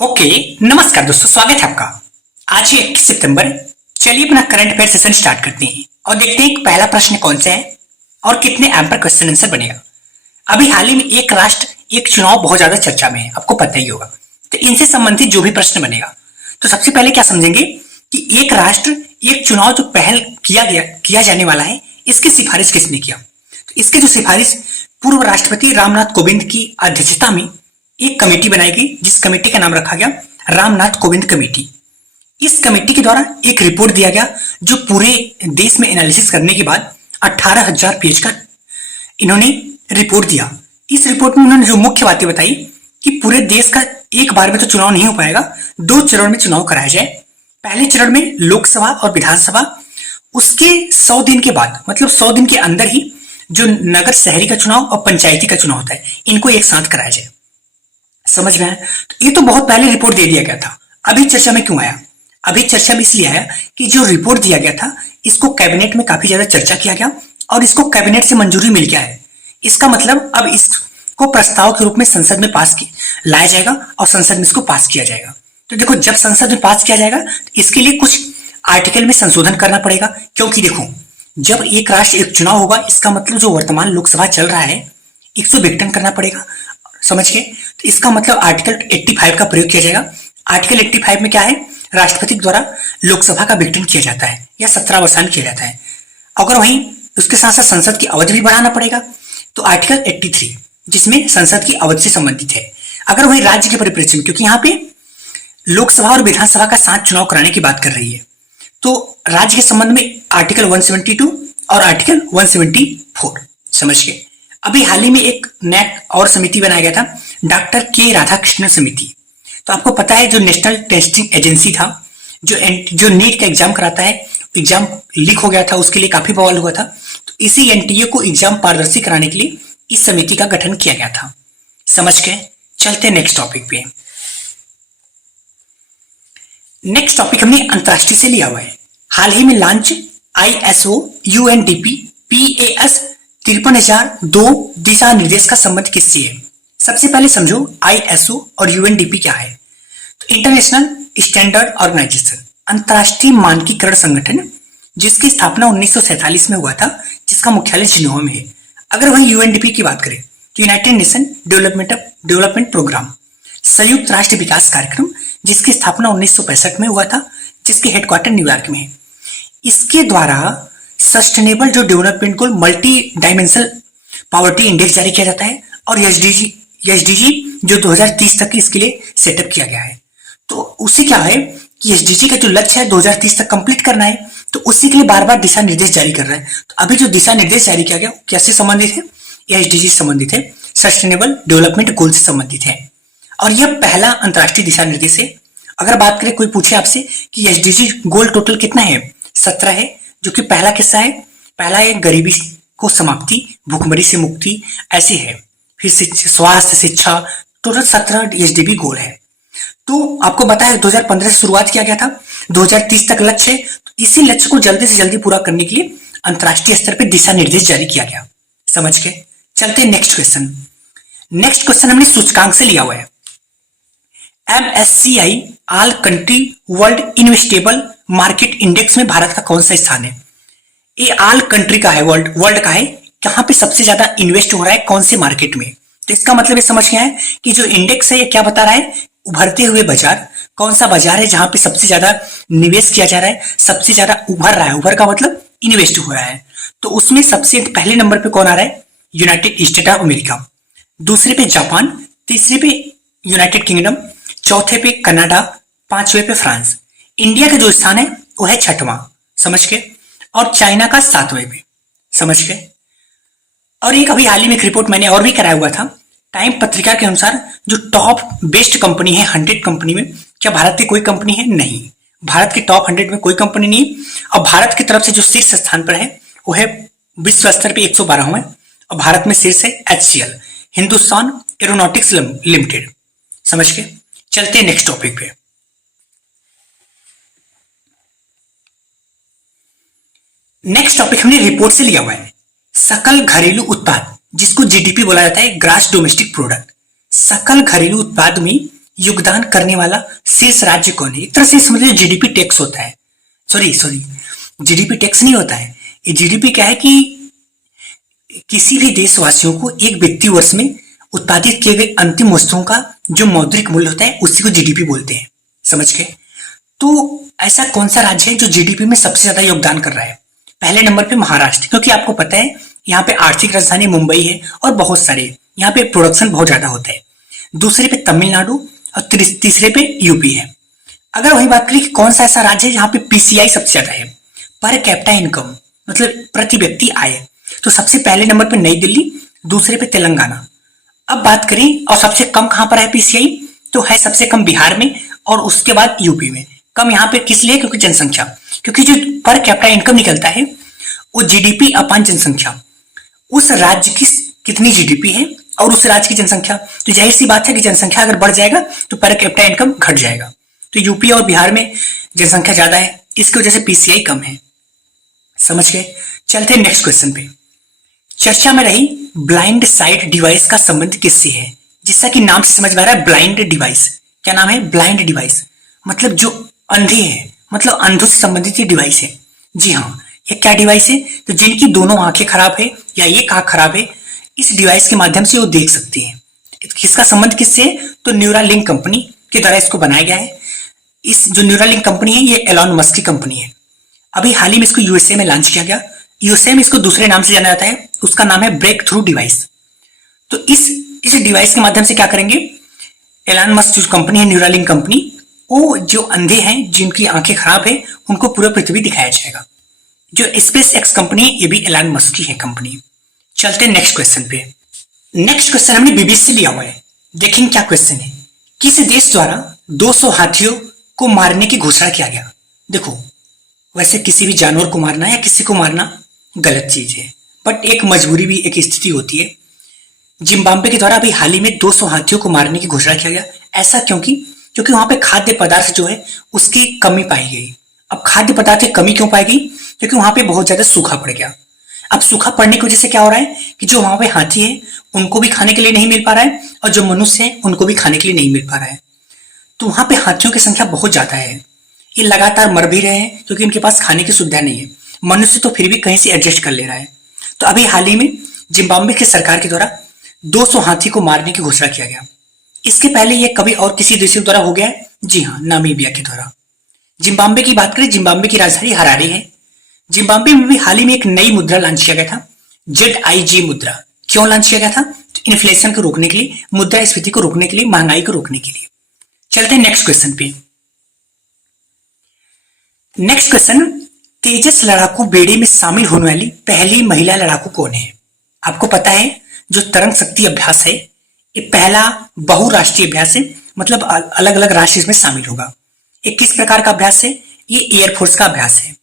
Okay. नमस्कार दोस्तों, स्वागत है आपका। आज ही 21 सितंबर। चलिए अपना करंट अफेयर सेशन स्टार्ट करते हैं और देखते हैं कि पहला प्रश्न कौन सा है और कितने एम पर क्वेश्चन आंसर बनेगा। अभी हाल ही में एक राष्ट्र एक चुनाव बहुत ज्यादा चर्चा में है, आपको पता ही होगा। तो इनसे संबंधित जो भी प्रश्न बनेगा, तो सबसे पहले क्या समझेंगे कि एक राष्ट्र एक चुनाव जो पहल किया जाने वाला है, इसकी सिफारिश किसने किया। तो इसकी जो सिफारिश पूर्व राष्ट्रपति रामनाथ कोविंद की अध्यक्षता में एक कमेटी बनाई गई, जिस कमेटी का नाम रखा गया रामनाथ कोविंद कमेटी। इस कमेटी के द्वारा एक रिपोर्ट दिया गया जो पूरे देश में एनालिसिस करने के बाद 18,000 पेज का इन्होंने रिपोर्ट दिया। इस रिपोर्ट में उन्होंने जो मुख्य बातें बताई कि पूरे देश का एक बार में तो चुनाव नहीं हो पाएगा, 2 चरण में चुनाव कराया जाए। पहले चरण में लोकसभा और विधानसभा, उसके 100 दिन के बाद, मतलब 100 दिन के अंदर ही जो नगर शहरी का चुनाव और पंचायती का चुनाव होता है, इनको एक साथ कराया जाए। समझ में आया। तो ये तो बहुत पहले रिपोर्ट दे दिया गया था। अभी चर्चा में क्यों आया? अभी चर्चा में इसलिए आया कि जो रिपोर्ट दिया गया था, इसको कैबिनेट में काफी ज्यादा चर्चा किया गया और इसको कैबिनेट से मंजूरी मिल गया है। इसका मतलब अब इसको प्रस्ताव के रूप में संसद में लाया जाएगा और संसद में इसको पास किया जाएगा। तो देखो, जब संसद में पास किया जाएगा तो इसके लिए कुछ आर्टिकल में संशोधन करना पड़ेगा, क्योंकि देखो, जब एक राष्ट्र एक चुनाव होगा, इसका मतलब जो वर्तमान लोकसभा चल रहा है, इसको विघटन करना पड़ेगा। समझ गए? तो इसका मतलब आर्टिकल 85 का प्रयोग किया जाएगा। आर्टिकल 85 में क्या है? राष्ट्रपति द्वारा लोकसभा का विघटन किया जाता है या सत्रावसान किया जाता है। अगर वहीं उसके साथ साथ संसद की अवधि भी बढ़ाना पड़ेगा, तो आर्टिकल 83 जिसमें संसद की अवधि से संबंधित है। अगर वही राज्य के परिप्रेक्ष्य में, क्योंकि यहाँ पे लोकसभा और विधानसभा का साथ चुनाव कराने की बात कर रही है, तो राज्य के संबंध में आर्टिकल 172 और आर्टिकल 174। समझ गए? अभी हाल ही में एक नया और समिति बनाया गया था, डॉक्टर के राधाकृष्णन समिति। तो आपको पता है, जो नेशनल टेस्टिंग एजेंसी था, जो नीट का एग्जाम कराता है, एग्जाम लीक हो गया था, उसके लिए काफी बवाल हुआ था। तो इसी एनटीए को एग्जाम पारदर्शी कराने के लिए इस समिति का गठन किया गया था। समझ गए? चलते नेक्स्ट टॉपिक पे। नेक्स्ट टॉपिक हमने अंतरराष्ट्रीय से लिया हुआ है। हाल ही में लॉन्च ISO UNDP PAS 53,002 दिशा निर्देश का संबंध किससे है? सबसे पहले समझो ISO और UNDP क्या है। तो इंटरनेशनल स्टैंडर्ड ऑर्गेनाइजेशन, अंतरराष्ट्रीय मानकीकरण संगठन, जिसकी स्थापना 1947 में हुआ था, जिसका मुख्यालय जिनेवा में है। अगर वही UNDP की बात करें तो यूनाइटेड नेशन डेवलपमेंट प्रोग्राम, संयुक्त राष्ट्र विकास कार्यक्रम, जिसकी स्थापना 1965 में हुआ था, जिसके हेडक्वार्टर न्यूयॉर्क में है। इसके द्वारा सस्टेनेबल जो development goal, multi dimensional poverty index जारी किया जाता है और एसडीजी जो 2030 तक इसके लिए सेटअप किया गया है। तो उसी क्या है कि एसडीजी का जो लक्ष्य है 2030 तक कंप्लीट करना है, तो उसी के लिए बार बार दिशा निर्देश जारी कर रहा है। तो अभी जो दिशा निर्देश जारी किया गया कैसे संबंधित है? एसडीजी से संबंधित है, सस्टेनेबल डेवलपमेंट गोल से संबंधित है, और यह पहला अंतरराष्ट्रीय दिशा निर्देश है। अगर बात करें, कोई पूछे आपसे कि एसडीजी गोल टोटल कितना है, 17 है, जो कि पहला किस्सा है। पहला है गरीबी को समाप्ति, भूखमरी से मुक्ति, ऐसे है। फिर स्वास्थ्य, शिक्षा, टोटल 17 एसडीबी गोल है। तो आपको बताया 2015 से शुरुआत किया गया था, 2030 तक लक्ष्य है। तो इसी लक्ष्य को जल्दी से जल्दी पूरा करने के लिए अंतरराष्ट्रीय स्तर पर दिशा निर्देश जारी किया गया। समझ के? चलते हैं नेक्स्ट क्वेश्चन। नेक्स्ट क्वेश्चन हमने सूचकांक से लिया हुआ है। MSCI all country world investable market index में भारत का कौन सा स्थान है? ये ऑल कंट्री का है, वर्ल्ड का है, कहां पे सबसे ज्यादा इन्वेस्ट हो रहा है, कौन से मार्केट में। तो इसका मतलब ये समझ गया है कि जो इंडेक्स है ये क्या बता रहा है? उभरते हुए बाजार, कौन सा बाजार है जहां पे सबसे ज्यादा निवेश किया जा रहा है, सबसे ज्यादा उभर रहा है। उभर का मतलब इन्वेस्ट हो रहा है। तो उसमें सबसे पहले नंबर पे कौन आ रहा है? यूनाइटेड स्टेट ऑफ अमेरिका, दूसरे पे जापान, तीसरे पे यूनाइटेड किंगडम, चौथे पे कनाडा, पांचवें पे फ्रांस। इंडिया का जो स्थान है वो है 6वां। समझ के? और चाइना का 7वें पे। समझ गए? और एक अभी हाल ही में एक रिपोर्ट मैंने और भी कराया हुआ था, टाइम पत्रिका के अनुसार जो टॉप बेस्ट कंपनी है 100 कंपनी में, क्या भारत की कोई कंपनी है? नहीं, भारत के टॉप 100 में कोई कंपनी नहीं। और भारत की तरफ से जो शीर्ष स्थान पर है वो है विश्व स्तर पे 112वां, और भारत में शीर्ष है HCL, हिंदुस्तान एरोनॉटिक्स लिमिटेड। समझ के? चलते हैं नेक्स्ट टॉपिक पे। नेक्स्ट टॉपिक हमने रिपोर्ट से लिया हुआ है, सकल घरेलू उत्पाद, जिसको जीडीपी बोला जाता है, ग्रास डोमेस्टिक प्रोडक्ट। सकल घरेलू उत्पाद में योगदान करने वाला शीर्ष राज्य कौन है? एक तरह से समझिए जीडीपी टैक्स होता है। सॉरी सॉरी, जीडीपी टैक्स नहीं होता है। ये जीडीपी क्या है कि किसी भी देशवासियों को एक व्यक्ति वर्ष में उत्पादित किए गए अंतिम वस्तुओं का जो मौद्रिक मूल्य होता है उसी को जीडीपी बोलते हैं। समझ गए? तो ऐसा कौन सा राज्य है जो जीडीपी में सबसे ज्यादा योगदान कर रहा है? पहले नंबर पे महाराष्ट्र, क्योंकि आपको पता है यहाँ पे आर्थिक राजधानी मुंबई है और बहुत सारे यहाँ पे प्रोडक्शन बहुत ज्यादा होता है। दूसरे पे तमिलनाडु और तीसरे पे यूपी है। अगर वही बात करें कि कौन सा ऐसा राज्य है जहाँ पे पीसीआई सबसे ज्यादा है, पर कैपिटा इनकम, मतलब प्रति व्यक्ति आय, तो सबसे पहले नंबर पे नई दिल्ली, दूसरे पे तेलंगाना। अब बात करें और सबसे कम कहां पर है पीसीआई, तो है सबसे कम बिहार में और उसके बाद यूपी में। कम यहाँ पे किस लिए? क्योंकि जनसंख्या, क्योंकि जो पर कैपिटा इनकम निकलता है वो जीडीपी अपान जनसंख्या, उस राज्य की कितनी जीडीपी है और उस राज्य की जनसंख्या, तो जाहिर सी बात है कि जनसंख्या अगर बढ़ जाएगा तो पर कैपिटा इनकम घट जाएगा। तो यूपी और बिहार में जनसंख्या ज्यादा है, इसकी वजह से पीसीआई कम है। समझ गए? चलते हैं नेक्स्ट क्वेश्चन पे। चर्चा में रही ब्लाइंड साइट डिवाइस का संबंध किससे है? जैसा कि नाम से समझ में आ रहा है, ब्लाइंड डिवाइस। क्या नाम है? ब्लाइंड डिवाइस, मतलब जो अंधे है, मतलब अंधों से संबंधित ये डिवाइस है। जी हाँ, ये क्या डिवाइस है? तो जिनकी दोनों आंखें खराब है या एक आंख खराब है, इस डिवाइस के माध्यम से वो देख सकती है। किसका संबंध किससे है? तो न्यूरालिंक कंपनी के द्वारा इसको बनाया गया है। इस जो न्यूरालिंक कंपनी है ये एलॉन मस्क की कंपनी है। अभी हाल ही में इसको यूएसए में लॉन्च किया गया। यूएसए में इसको दूसरे नाम से जाना जाता है, उसका नाम है ब्रेक थ्रू डिवाइस। तो इस डिवाइस के माध्यम से क्या करेंगे, एलॉन मस्क जो कंपनी है न्यूरालिंक कंपनी, वो जो अंधे हैं जिनकी आंखें खराब है उनको पूरा पृथ्वी दिखाया जाएगा। जो स्पेस एक्स कंपनी है ये भी एलॉन मस्क की है कंपनी। चलते हैं नेक्स्ट क्वेश्चन पे। नेक्स्ट क्वेश्चन हमने बीबीसी से लिया हुआ है। देखेंगे क्या क्वेश्चन है। किस देश द्वारा 200 हाथियों को मारने की घोषणा किया गया? देखो, वैसे किसी भी जानवर को मारना या किसी को मारना गलत चीज है, बट एक मजबूरी भी, एक स्थिति होती है। जिम्बाब्वे के द्वारा अभी हाल ही में 200 हाथियों को मारने की घोषणा किया गया। ऐसा क्योंकि वहां पे खाद्य पदार्थ जो है उसकी कमी पाई गई। अब खाद्य पदार्थ की कमी क्यों पाई गई? क्योंकि वहां पे बहुत ज्यादा सूखा पड़ गया। अब सूखा पड़ने की वजह से क्या हो रहा है कि जो वहां पे हाथी है उनको भी खाने के लिए नहीं मिल पा रहा है और जो मनुष्य है उनको भी खाने के लिए नहीं मिल पा रहा है। तो वहां पे हाथियों की संख्या बहुत ज्यादा है। ये लगातार मर भी रहे हैं क्योंकि इनके पास खाने की सुविधा नहीं है। मनुष्य तो फिर भी कहीं से एडजस्ट कर ले रहा है। तो अभी हाल ही में जिम्बाब्वे की सरकार के द्वारा 200 हाथी को मारने की घोषणा किया गया। इसके पहले ये कभी और किसी देश के द्वारा हो गया है? जी हाँ, नामीबिया के द्वारा। जिम्बाब्वे की बात करें, जिम्बाब्वे की राजधानी हरारे है। जिम्बाब्वे में भी हाल ही में एक नई मुद्रा लॉन्च किया गया था, ZIG मुद्रा। क्यों लॉन्च किया गया था? तो इन्फ्लेशन को रोकने के लिए, मुद्रास्फीति को रोकने के लिए, महंगाई को रोकने के लिए। चलते हैं नेक्स्ट क्वेश्चन पे। नेक्स्ट क्वेश्चन, तेजस लड़ाकू बेड़े में शामिल होने वाली पहली महिला लड़ाकू कौन है? आपको पता है जो तरंग शक्ति अभ्यास है ये पहला बहुराष्ट्रीय अभ्यास है, मतलब अलग अलग राष्ट्र इसमें शामिल होगा। ये किस प्रकार का अभ्यास है? ये एयरफोर्स का अभ्यास है।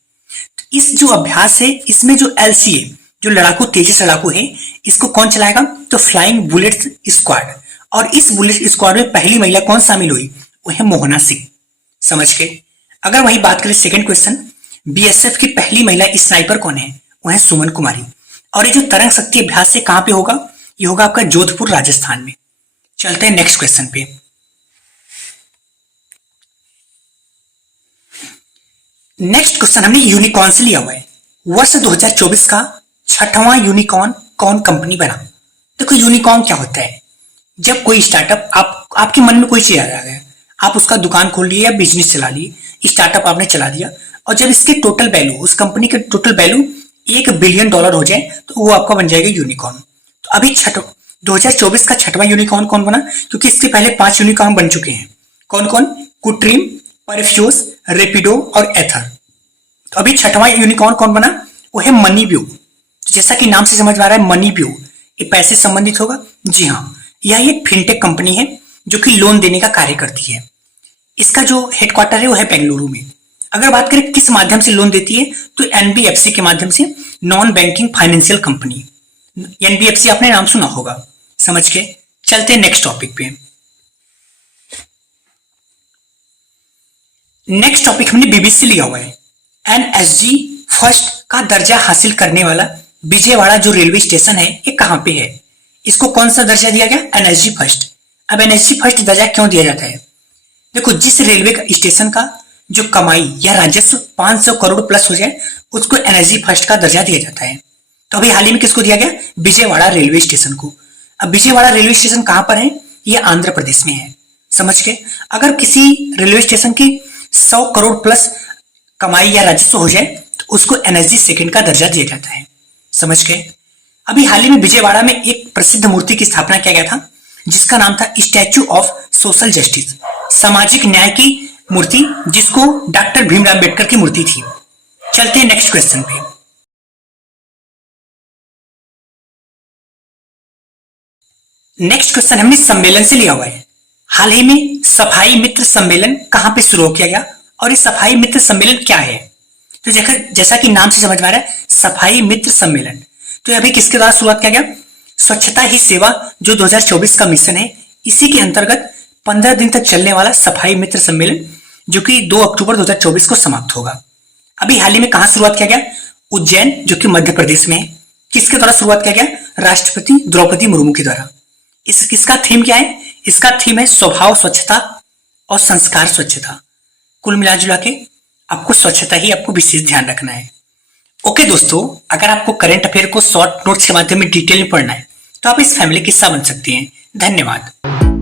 इस जो अभ्यास है इसमें जो LCA, जो लड़ाकू तेजस लड़ाकू है, इसको कौन चलाएगा? तो फ्लाइंग बुलेट स्क्वाड। और इस बुलेट स्क्वाड में पहली महिला कौन शामिल हुई? वो है मोहना सिंह। समझ के? अगर वही बात करें सेकंड क्वेश्चन, BSF की पहली महिला स्नाइपर कौन है? वो है सुमन कुमारी। और ये जो तरंग शक्ति अभ्यास है कहां पे होगा? ये होगा आपका जोधपुर राजस्थान में। चलते हैं नेक्स्ट क्वेश्चन पे। नेक्स्ट क्वेश्चन हमने यूनिकॉर्न से लिया हुआ है। वर्ष 2024 का 6वां यूनिकॉर्न कौन कंपनी बना? देखो, यूनिकॉर्न क्या होता है? जब कोई स्टार्टअप आपके मन में कोई चीज आ गया, आप उसका दुकान खोल लिए या बिजनेस चला लिए, स्टार्टअप आपने चला दिया, और जब इसके टोटल वैल्यू, उस कंपनी के टोटल वैल्यू $1 बिलियन हो जाए तो वो आपका बन जाएगा यूनिकॉर्न। तो अभी 2024 का 6वां यूनिकॉर्न कौन बना? क्योंकि इसके पहले 5 यूनिकॉर्न बन चुके हैं। कौन कौन? कुट्रीम, परफ्यूज, रेपिडो और एथर। तो अभी 6वां यूनिकॉर्न कौन बना? वो है मनी व्यू। तो जैसा कि नाम से समझ में आ रहा है, मनी व्यू ये पैसे संबंधित होगा। जी हाँ, यह एक फिनटेक कंपनी है जो कि लोन देने का कार्य करती है। इसका जो हेडक्वार्टर है वो है बेंगलुरु में। अगर बात करें किस माध्यम से लोन देती है, तो NBFC के माध्यम से, non banking financial company. NBFC आपने नाम सुना होगा। समझ के? चलते हैं नेक्स्ट टॉपिक पे। नेक्स्ट टॉपिक हमने बीबीसी लिया हुआ है। NSG फर्स्ट का दर्जा हासिल करने वाला विजयवाड़ा जो रेलवे स्टेशन है ये कहां पे है? इसको कौन सा दर्जा दिया गया? NSG first. अब एनएसजी फर्स्ट दर्जा क्यों दिया जाता है? देखो, जिस रेलवे स्टेशन का जो कमाई या राजस्व 500 करोड़ प्लस हो जाए उसको एनएसजी फर्स्ट का दर्जा दिया जाता है। तो अभी हाल ही में किसको दिया गया? विजयवाड़ा रेलवे स्टेशन को। अब विजयवाड़ा रेलवे स्टेशन कहां पर है? ये आंध्र प्रदेश में है। समझ के, अगर किसी रेलवे स्टेशन की 100 करोड़ प्लस कमाई या राजस्व हो जाए तो उसको एनएसजी सेकंड का दर्जा दिया जाता है। समझ के, अभी हाल ही में विजयवाड़ा में एक प्रसिद्ध मूर्ति की स्थापना किया गया था जिसका नाम था स्टैच्यू ऑफ सोशल जस्टिस, सामाजिक न्याय की मूर्ति, जिसको डॉक्टर भीमराव अंबेडकर की मूर्ति थी। चलते हैं नेक्स्ट क्वेश्चन पे। नेक्स्ट क्वेश्चन हमने सम्मेलन से लिया हुआ है। हाल ही में सफाई मित्र सम्मेलन कहां पे शुरू किया गया और ये सफाई मित्र सम्मेलन क्या है? तो जैसा कि नाम से समझ में आ रहा है, सफाई मित्र सम्मेलन, तो ये अभी किसके द्वारा शुरुआत किया गया? स्वच्छता ही सेवा जो 2024 का मिशन है, इसी के अंतर्गत 15 दिन तक चलने वाला सफाई मित्र सम्मेलन जो कि 2 अक्टूबर 2024 को समाप्त होगा। अभी हाल ही में कहां शुरुआत किया गया? उज्जैन, जो कि मध्य प्रदेश में है। किसके द्वारा शुरुआत किया गया? राष्ट्रपति द्रौपदी मुर्मू के द्वारा। इसका थीम क्या है? इसका थीम है स्वभाव स्वच्छता और संस्कार स्वच्छता। कुल मिला जुला के आपको स्वच्छता ही आपको विशेष ध्यान रखना है। ओके दोस्तों, अगर आपको करंट अफेयर को शॉर्ट नोट्स के माध्यम में डिटेल में पढ़ना है तो आप इस फैमिली के हिस्सा बन सकते हैं। धन्यवाद।